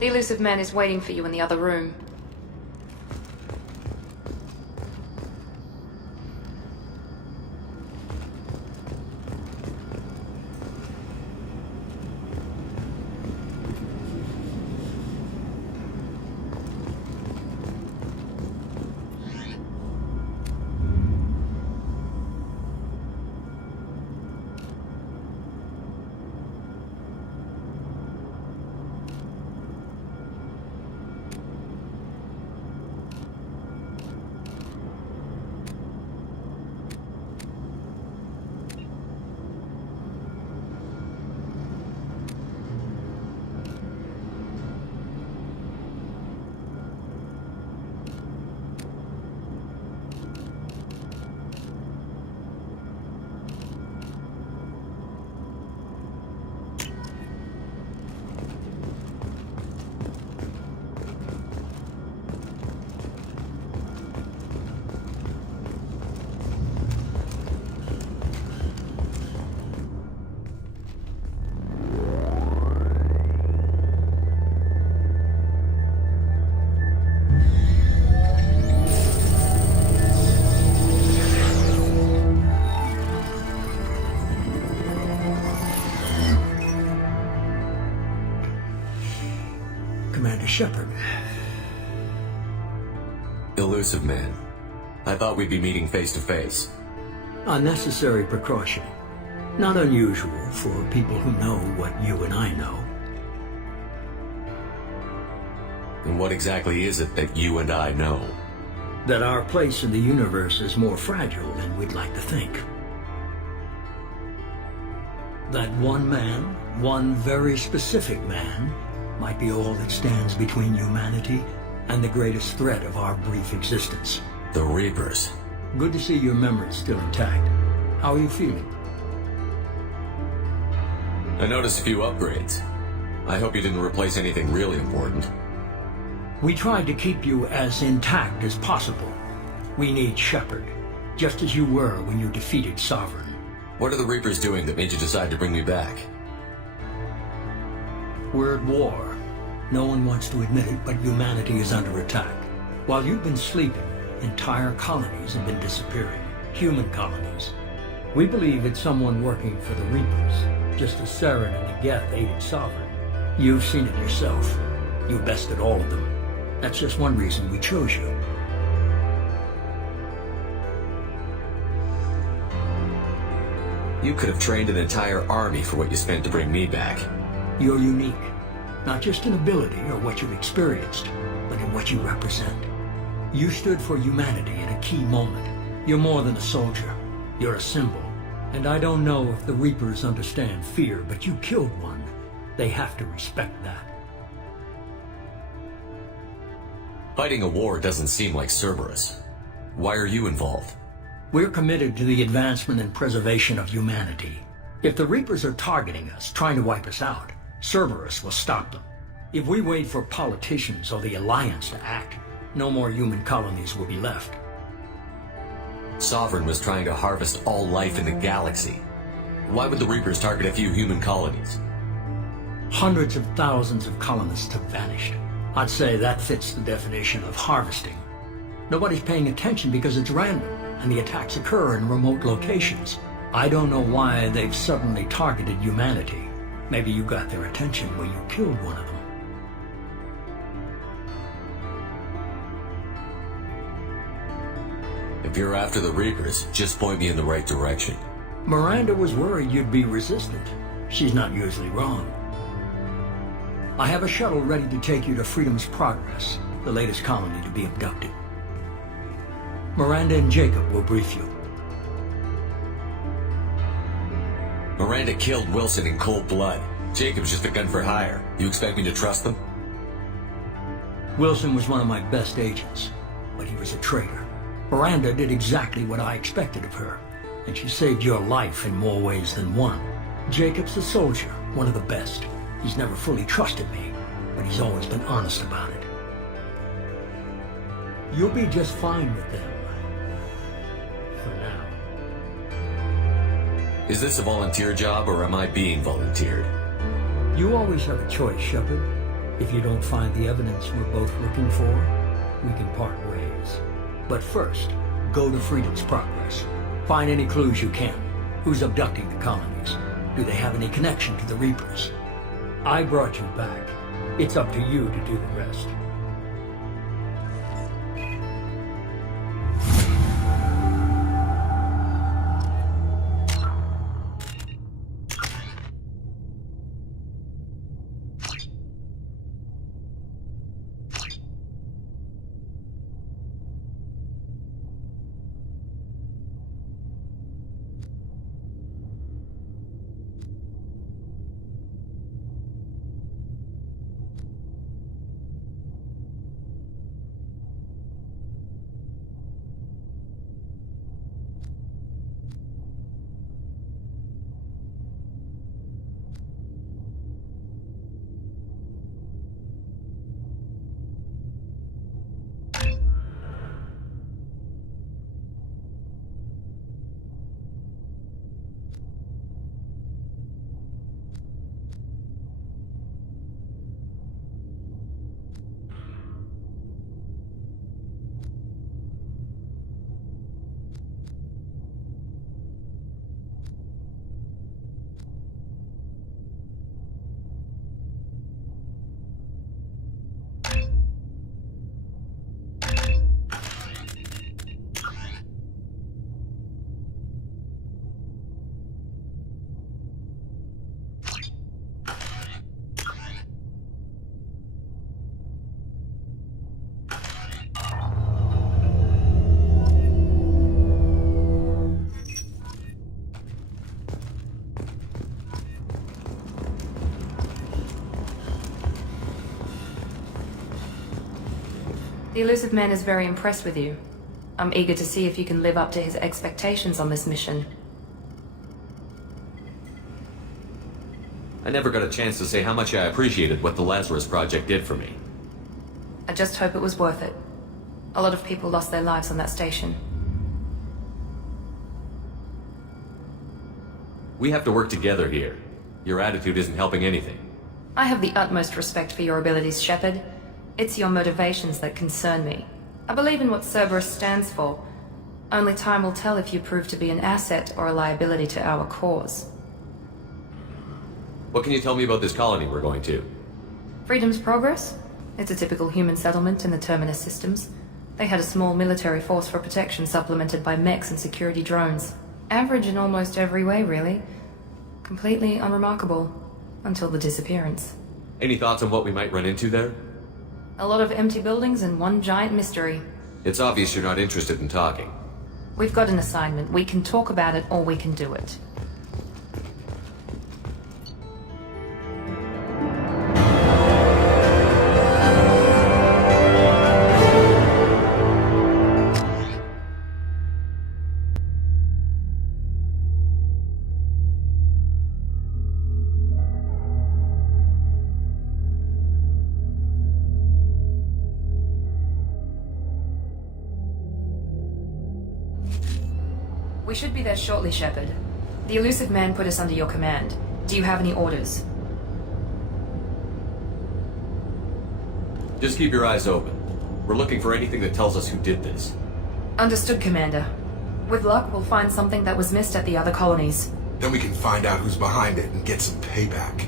The elusive man is waiting for you in the other room. Commander Shepard. Elusive man. I thought we'd be meeting face to face. A necessary precaution. Not unusual for people who know what you and I know. And what exactly is it that you and I know? That our place in the universe is more fragile than we'd like to think. That one man, one very specific man, might be all that stands between humanity and the greatest threat of our brief existence. The Reapers. Good to see your memory's still intact. How are you feeling? I noticed a few upgrades. I hope you didn't replace anything really important. We tried to keep you as intact as possible. We need Shepard, just as you were when you defeated Sovereign. What are the Reapers doing that made you decide to bring me back? We're at war. No one wants to admit it, but humanity is under attack. While you've been sleeping, entire colonies have been disappearing. Human colonies. We believe it's someone working for the Reapers, just as Saren and the Geth aided Sovereign. You've seen it yourself. You bested all of them. That's just one reason we chose you. You could have trained an entire army for what you spent to bring me back. You're unique. Not just in ability or what you've experienced, but in what you represent. You stood for humanity in a key moment. You're more than a soldier. You're a symbol. And I don't know if the Reapers understand fear, but you killed one. They have to respect that. Fighting a war doesn't seem like Cerberus. Why are you involved? We're committed to the advancement and preservation of humanity. If the Reapers are targeting us, trying to wipe us out, Cerberus will stop them. If we wait for politicians or the Alliance to act, no more human colonies will be left. Sovereign was trying to harvest all life in the galaxy. Why would the Reapers target a few human colonies? Hundreds of thousands of colonists have vanished. I'd say that fits the definition of harvesting. Nobody's paying attention because it's random, and the attacks occur in remote locations. I don't know why they've suddenly targeted humanity. Maybe you got their attention when you killed one of them. If you're after the Reapers, just point me in the right direction. Miranda was worried you'd be resistant. She's not usually wrong. I have a shuttle ready to take you to Freedom's Progress, the latest colony to be abducted. Miranda and Jacob will brief you. Miranda killed Wilson in cold blood. Jacob's just a gun for hire. You expect me to trust them? Wilson was one of my best agents, but he was a traitor. Miranda did exactly what I expected of her, and she saved your life in more ways than one. Jacob's a soldier, one of the best. He's never fully trusted me, but he's always been honest about it. You'll be just fine with them. For now. Is this a volunteer job, or am I being volunteered? You always have a choice, Shepard. If you don't find the evidence we're both looking for, we can part ways. But first, go to Freedom's Progress. Find any clues you can. Who's abducting the colonies? Do they have any connection to the Reapers? I brought you back. It's up to you to do the rest. The Illusive Man is very impressed with you. I'm eager to see if you can live up to his expectations on this mission. I never got a chance to say how much I appreciated what the Lazarus Project did for me. I just hope it was worth it. A lot of people lost their lives on that station. We have to work together here. Your attitude isn't helping anything. I have the utmost respect for your abilities, Shepard. It's your motivations that concern me. I believe in what Cerberus stands for. Only time will tell if you prove to be an asset or a liability to our cause. What can you tell me about this colony we're going to? Freedom's Progress? It's a typical human settlement in the Terminus systems. They had a small military force for protection supplemented by mechs and security drones. Average in almost every way, really. Completely unremarkable. Until the disappearance. Any thoughts on what we might run into there? A lot of empty buildings and one giant mystery. It's obvious you're not interested in talking. We've got an assignment. We can talk about it or we can do it. We should be there shortly, Shepard. The Illusive Man put us under your command. Do you have any orders? Just keep your eyes open. We're looking for anything that tells us who did this. Understood, Commander. With luck, we'll find something that was missed at the other colonies. Then we can find out who's behind it and get some payback.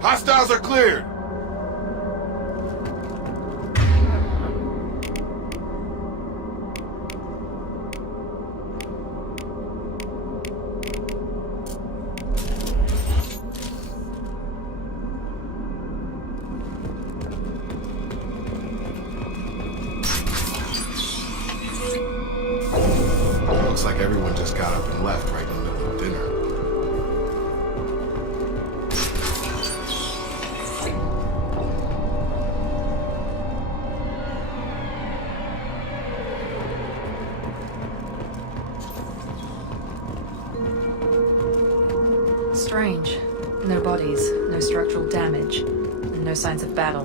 Hostiles are cleared! Looks like everyone just got up and left right in the middle of dinner. strange. No bodies, no structural damage, and no signs of battle.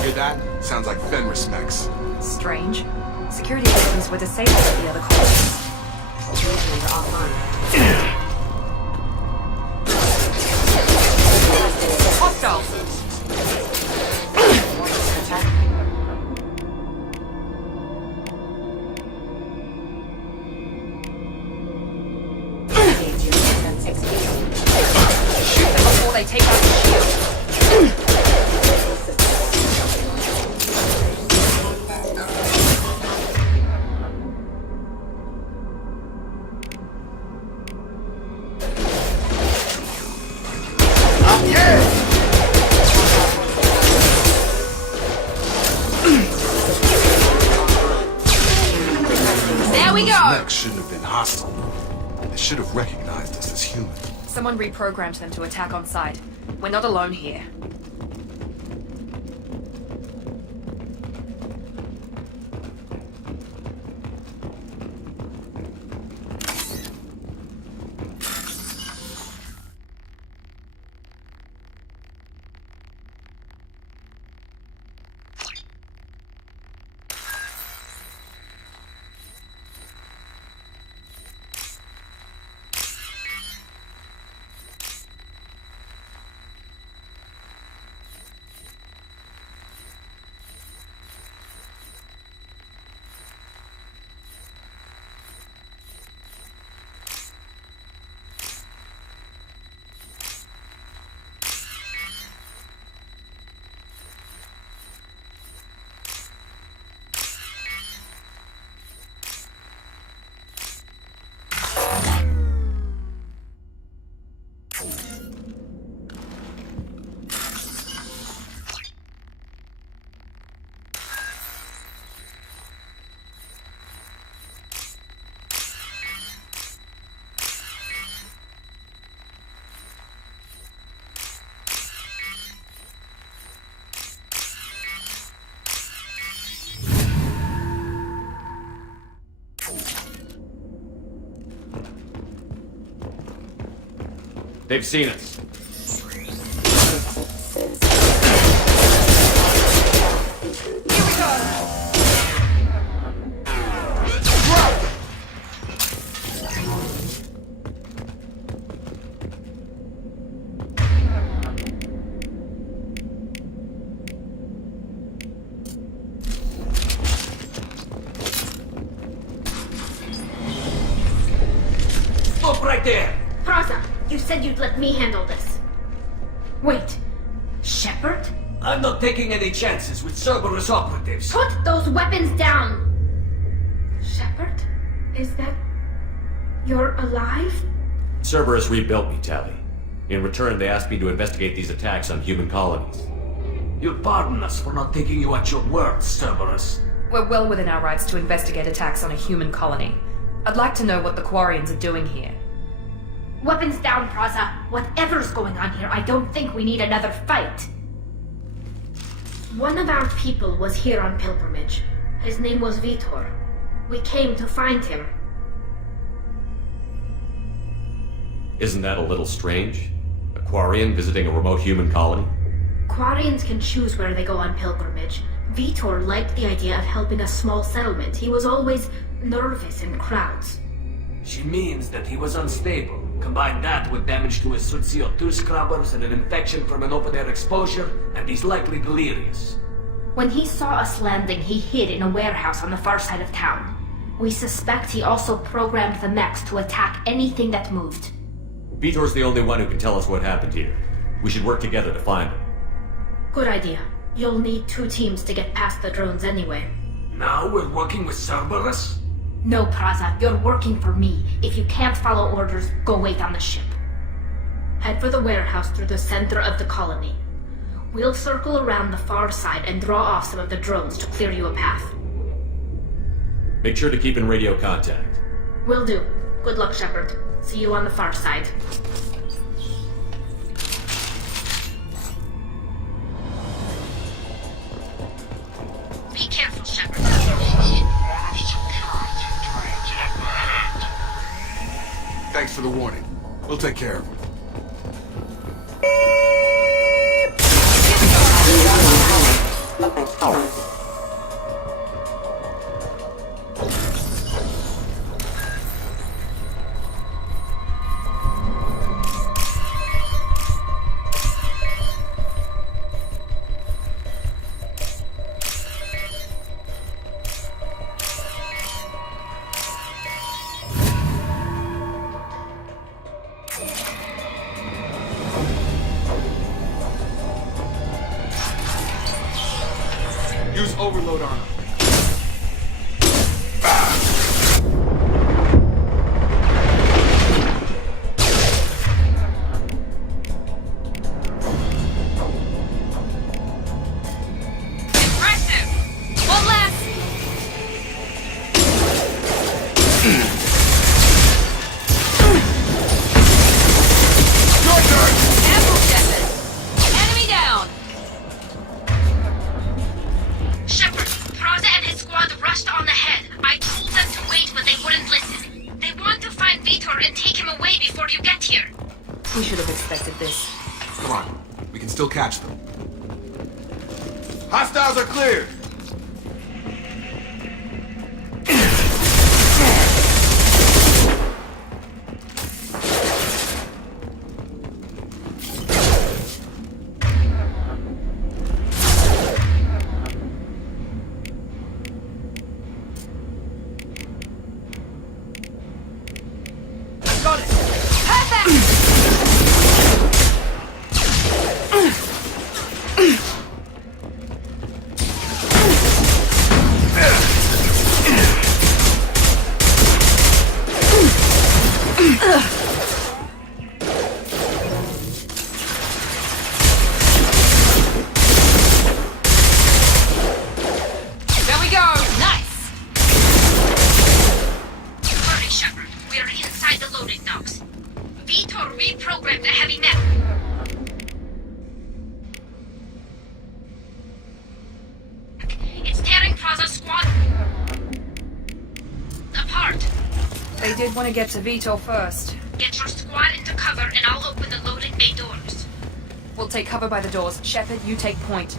Hear that? Sounds like Fenris mechs. Strange. Security systems were disabled at the other colonies. Usually they're offline. Hostiles! Shoot them before they take out the shield. There we go! Mechs shouldn't have been hostile. They should have recognized us as human. Someone reprogrammed them to attack on sight. We're not alone here. They've seen us. Here we go! Stop right there! Praza, you said you'd let me handle this. Wait, Shepard? I'm not taking any chances with Cerberus operatives. Put those weapons down! Shepard? Is that... you're alive? Cerberus rebuilt me, Tali. In return, they asked me to investigate these attacks on human colonies. You'll pardon us for not taking you at your word, Cerberus. We're well within our rights to investigate attacks on a human colony. I'd like to know what the Quarians are doing here. Weapons down, Praza. Whatever's going on here, I don't think we need another fight. One of our people was here on pilgrimage. His name was Vitor. We came to find him. Isn't that a little strange? A Quarian visiting a remote human colony? Quarians can choose where they go on pilgrimage. Vitor liked the idea of helping a small settlement. He was always nervous in crowds. She means that he was unstable. Combine that with damage to his CO2 scrubbers and an infection from an open-air exposure, and he's likely delirious. When he saw us landing, he hid in a warehouse on the far side of town. We suspect he also programmed the mechs to attack anything that moved. Vitor's the only one who can tell us what happened here. We should work together to find him. Good idea. You'll need 2 teams to get past the drones anyway. Now we're working with Cerberus? No, Praza, you're working for me. If you can't follow orders, go wait on the ship. Head for the warehouse through the center of the colony. We'll circle around the far side and draw off some of the drones to clear you a path. Make sure to keep in radio contact. Will do. Good luck, Shepard. See you on the far side. for the warning. We'll take care of him. Use overload on him. Impressive! One left! Your turn! Ambush Shepard! Enemy down! Shepard, Praza and his squad rushed on ahead. I told them to wait, but they wouldn't listen. They want to find Vitor and take him away before you get here. We should have expected this. Come on. We can still catch them. Hostiles are cleared! Got it! There we go! Nice! Hurry, Shepard. We are inside the loading docks. Vitor reprogrammed the heavy net. It's tearing Praza's squad apart. They did want to get to Vitor first. Get your squad into cover and I'll open the loading bay doors. We'll take cover by the doors. Shepard, you take point.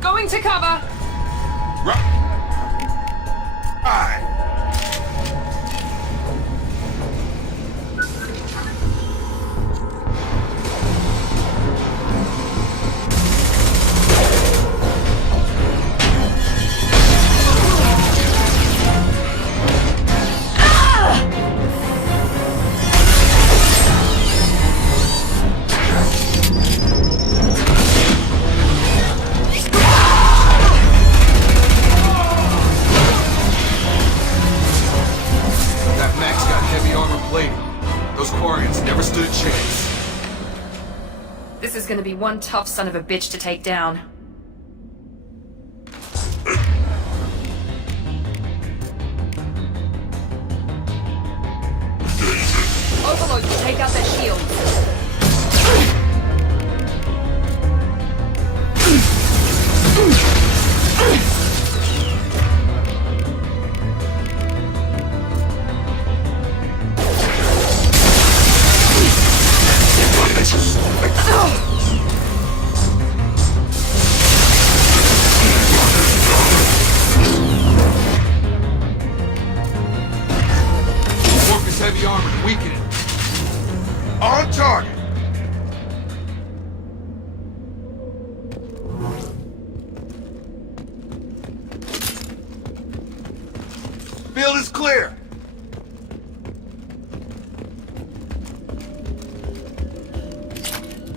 Going to cover! Right! That Max got heavy armor plating. Those Quarians never stood a chance. This is gonna be one tough son of a bitch to take down. Overload will take out their shields. Work his heavy armor to weaken it. On target! Field is clear!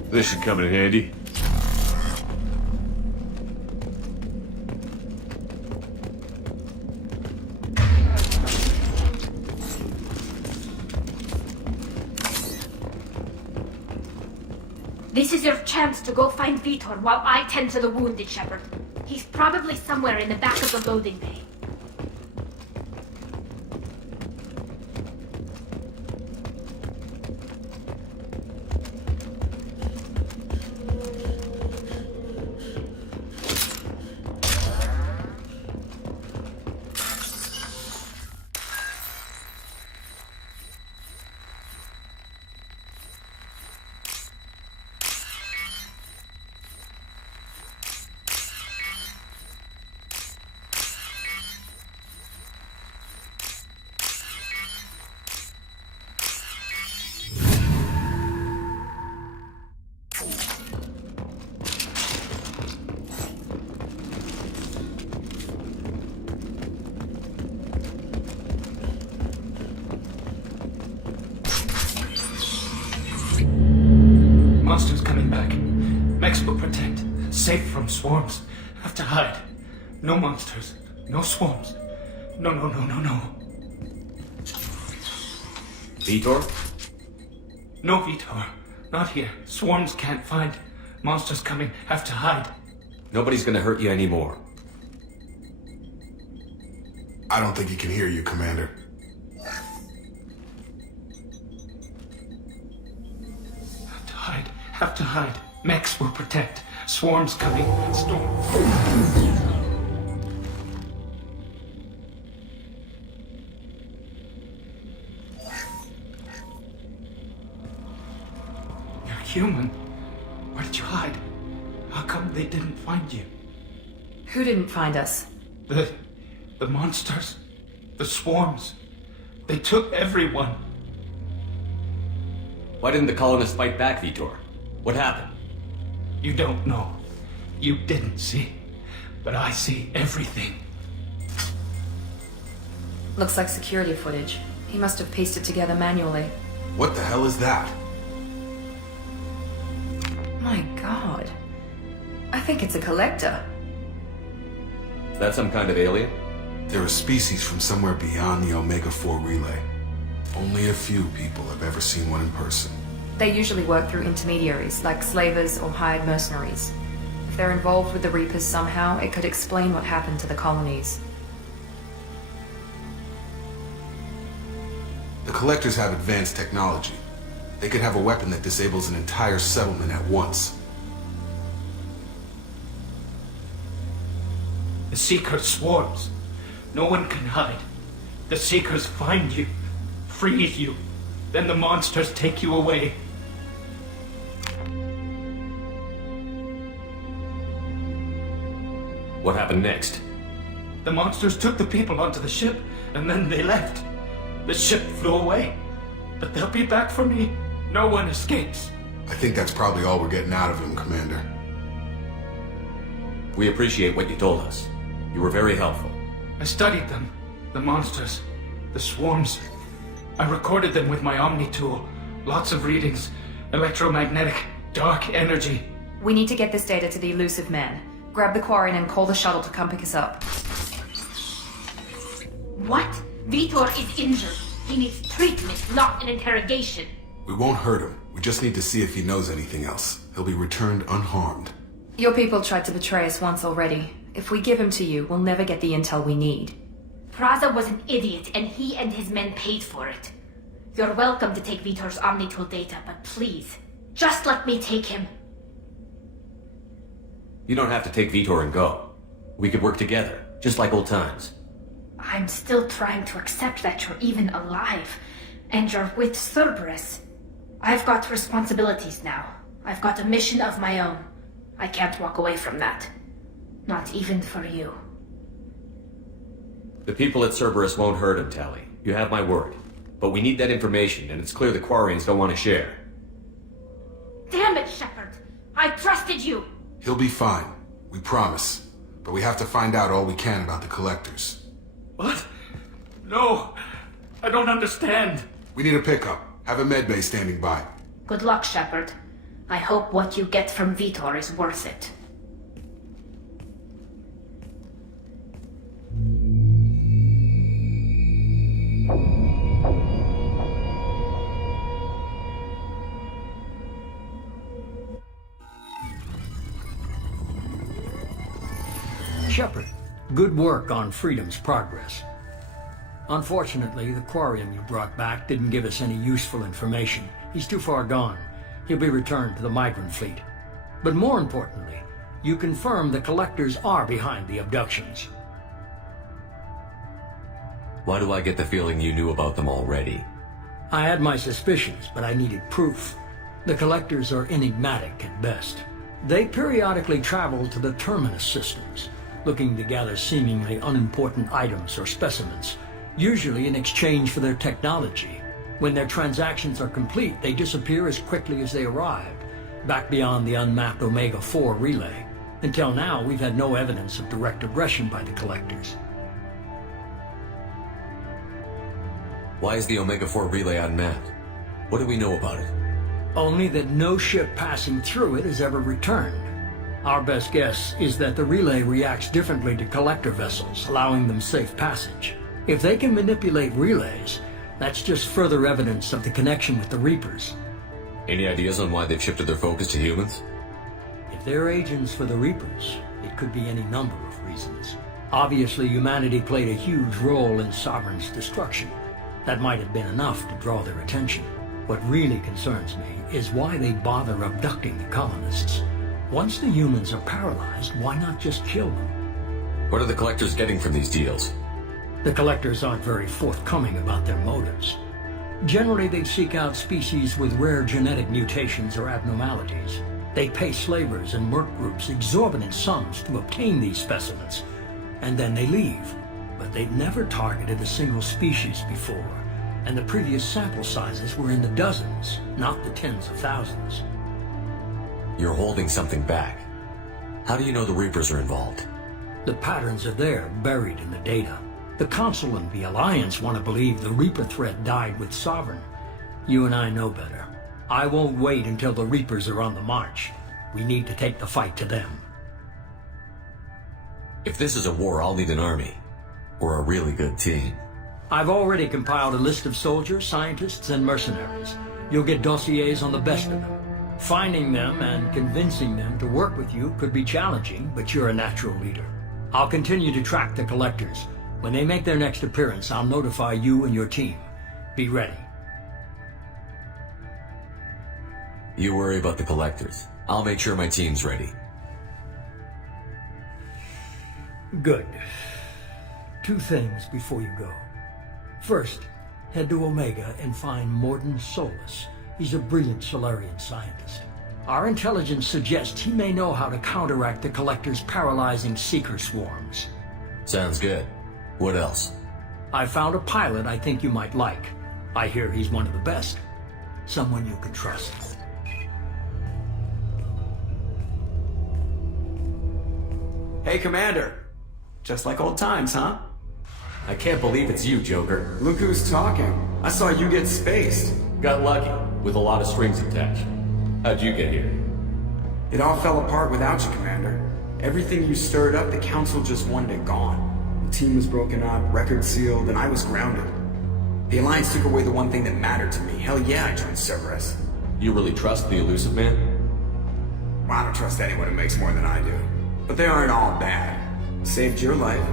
This should come in handy. This is your chance to go find Vitor while I tend to the wounded, Shepard. He's probably somewhere in the back of the loading bay. back. Mex will protect. Safe from swarms. Have to hide. No monsters. No swarms. No. Vitor? No, Vitor. Not here. Swarms can't find. Monsters coming. Have to hide. Nobody's gonna hurt you anymore. I don't think he can hear you, Commander. Have to hide. Have to hide. Mex will protect. Swarms coming. Storm. You're human. Where did you hide? How come they didn't find you? Who didn't find us? The monsters. The swarms. They took everyone. Why didn't the colonists fight back, Vitor? What happened? You don't know. You didn't see. But I see everything. Looks like security footage. He must have pieced it together manually. What the hell is that? My god. I think it's a collector. Is that some kind of alien? They're a species from somewhere beyond the Omega-4 relay. Only a few people have ever seen one in person. They usually work through intermediaries, like slavers or hired mercenaries. If they're involved with the Reapers somehow, it could explain what happened to the colonies. The Collectors have advanced technology. They could have a weapon that disables an entire settlement at once. The Seeker swarms. No one can hide. The Seekers find you, freeze you. Then the monsters take you away. What happened next? The monsters took the people onto the ship, and then they left. The ship flew away. But they'll be back for me. No one escapes. I think that's probably all we're getting out of him, Commander. We appreciate what you told us. You were very helpful. I studied them. The monsters. The swarms. I recorded them with my Omni tool. Lots of readings. Electromagnetic. Dark energy. We need to get this data to the Elusive Man. Grab the Quarian and call the shuttle to come pick us up. What? Vitor is injured. He needs treatment, not an interrogation. We won't hurt him. We just need to see if he knows anything else. He'll be returned unharmed. Your people tried to betray us once already. If we give him to you, we'll never get the intel we need. Praza was an idiot, and he and his men paid for it. You're welcome to take Vitor's Omnitool data, but please, just let me take him. You don't have to take Vitor and go. We could work together, just like old times. I'm still trying to accept that you're even alive, and you're with Cerberus. I've got responsibilities now. I've got a mission of my own. I can't walk away from that. Not even for you. The people at Cerberus won't hurt him, Tali. You have my word. But we need that information, and it's clear the Quarians don't want to share. Damn it, Shepard! I trusted you! He'll be fine. We promise. But we have to find out all we can about the Collectors. What? No. I don't understand. We need a pickup. Have a medbay standing by. Good luck, Shepard. I hope what you get from Vitor is worth it. Shepard, good work on Freedom's progress. Unfortunately, the Quarian you brought back didn't give us any useful information. He's too far gone. He'll be returned to the migrant fleet. But more importantly, you confirm the Collectors are behind the abductions. Why do I get the feeling you knew about them already? I had my suspicions, but I needed proof. The Collectors are enigmatic at best. They periodically travel to the Terminus systems, looking to gather seemingly unimportant items or specimens, usually in exchange for their technology. When their transactions are complete, they disappear as quickly as they arrived, back beyond the unmapped Omega-4 relay. Until now, we've had no evidence of direct aggression by the Collectors. Why is the Omega-4 relay unmapped? What do we know about it? only that no ship passing through it has ever returned. Our best guess is that the relay reacts differently to collector vessels, allowing them safe passage. If they can manipulate relays, that's just further evidence of the connection with the Reapers. Any ideas on why they've shifted their focus to humans? If they're agents for the Reapers, it could be any number of reasons. Obviously, humanity played a huge role in Sovereign's destruction. That might have been enough to draw their attention. What really concerns me is why they bother abducting the colonists. Once the humans are paralyzed, why not just kill them? What are the collectors getting from these deals? The collectors aren't very forthcoming about their motives. Generally, they seek out species with rare genetic mutations or abnormalities. They pay slavers and merc groups exorbitant sums to obtain these specimens, and then they leave. But they've never targeted a single species before, and the previous sample sizes were in the dozens, not the tens of thousands. You're holding something back. How do you know the Reapers are involved? The patterns are there, buried in the data. The Council and the Alliance want to believe the Reaper threat died with Sovereign. You and I know better. I won't wait until the Reapers are on the march. We need to take the fight to them. If this is a war, I'll need an army. Or a really good team. I've already compiled a list of soldiers, scientists, and mercenaries. You'll get dossiers on the best of them. Finding them and convincing them to work with you could be challenging, but you're a natural leader. I'll continue to track the collectors. When they make their next appearance, I'll notify you and your team. Be ready. You worry about the collectors. I'll make sure my team's ready. Good. 2 things before you go. First, head to Omega and find Mordin Solus. He's a brilliant Solarian scientist. Our intelligence suggests he may know how to counteract the Collector's paralyzing seeker swarms. Sounds good. What else? I found a pilot I think you might like. I hear he's one of the best. Someone you can trust. Hey, Commander. Just like old times, huh? I can't believe it's you, Joker. Look who's talking. I saw you get spaced. Got lucky, with a lot of strings attached. How'd you get here? It all fell apart without you, Commander. Everything you stirred up, the Council just wanted it gone. The team was broken up, record sealed, and I was grounded. The Alliance took away the one thing that mattered to me. Hell yeah, I joined Cerberus. You really trust the Elusive Man? Well, I don't trust anyone who makes more than I do. But they aren't all bad. Saved your life,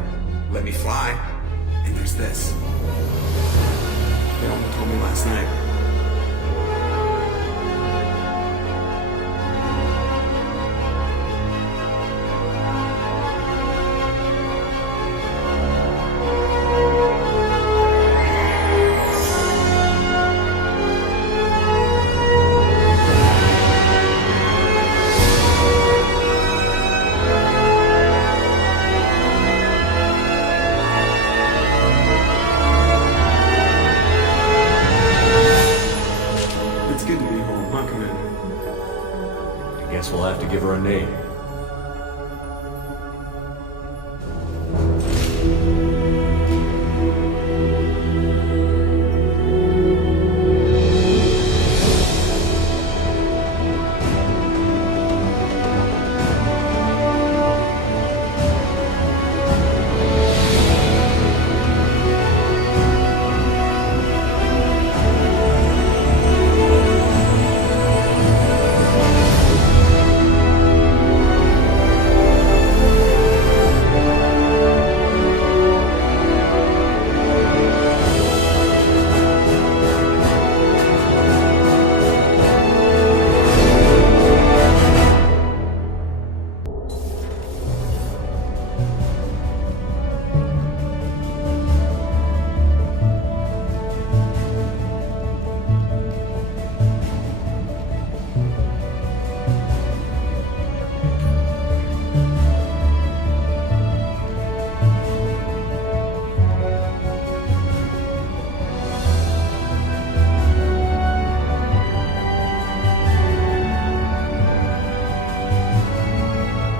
let me fly, and there's this. They only told me last night. Guess we'll have to give her a name.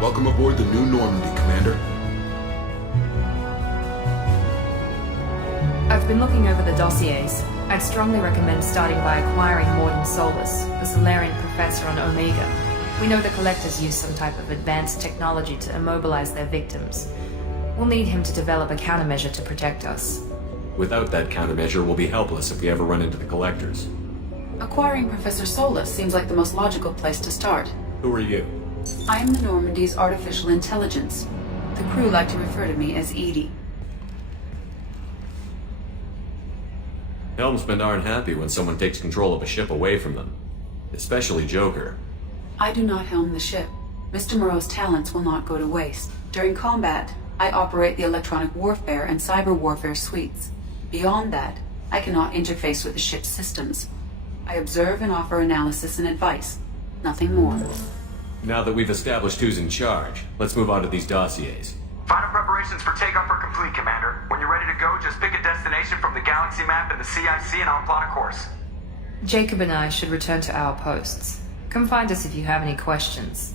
Welcome aboard the New Normandy, Commander. I've been looking over the dossiers. I'd strongly recommend starting by acquiring Mordin Solus, the Solarian professor on Omega. We know the Collectors use some type of advanced technology to immobilize their victims. We'll need him to develop a countermeasure to protect us. Without that countermeasure, we'll be helpless if we ever run into the Collectors. Acquiring Professor Solus seems like the most logical place to start. Who are you? I am the Normandy's artificial intelligence. The crew like to refer to me as Edie. Helmsmen aren't happy when someone takes control of a ship away from them. Especially Joker. I do not helm the ship. Mr. Moreau's talents will not go to waste. During combat, I operate the electronic warfare and cyber warfare suites. Beyond that, I cannot interface with the ship's systems. I observe and offer analysis and advice. Nothing more. Now that we've established who's in charge, let's move on to these dossiers. Final preparations for takeoff are complete, Commander. When you're ready to go, just pick a destination from the galaxy map and the CIC and I'll plot a course. Jacob and I should return to our posts. Come find us if you have any questions.